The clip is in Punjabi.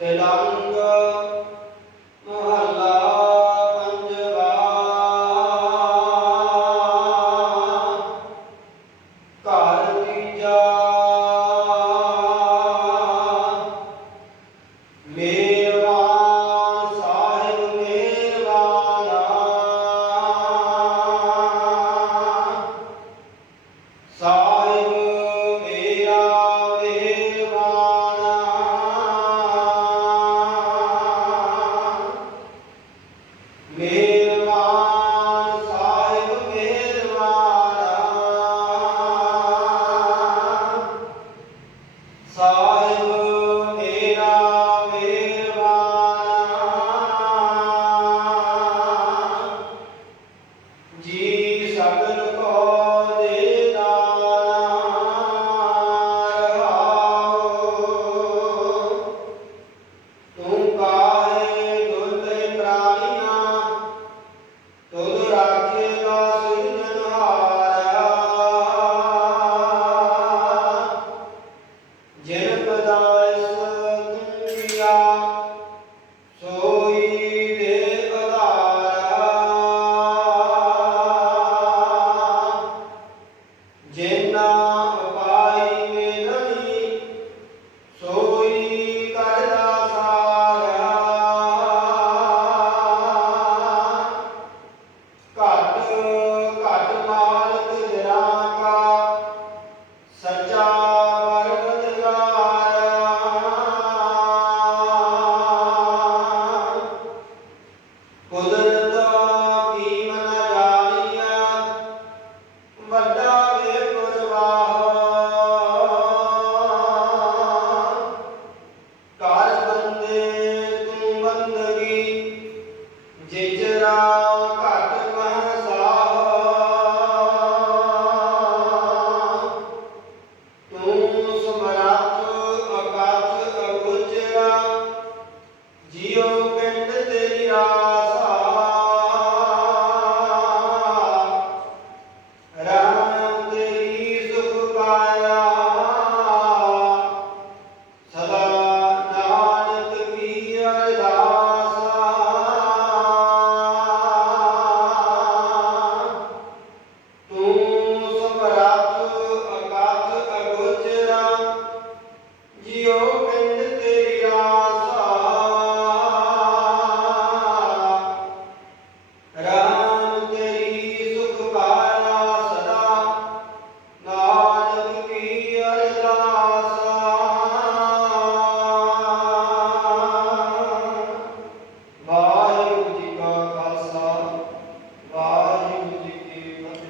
ਤਿਲੰਗ Aleluia.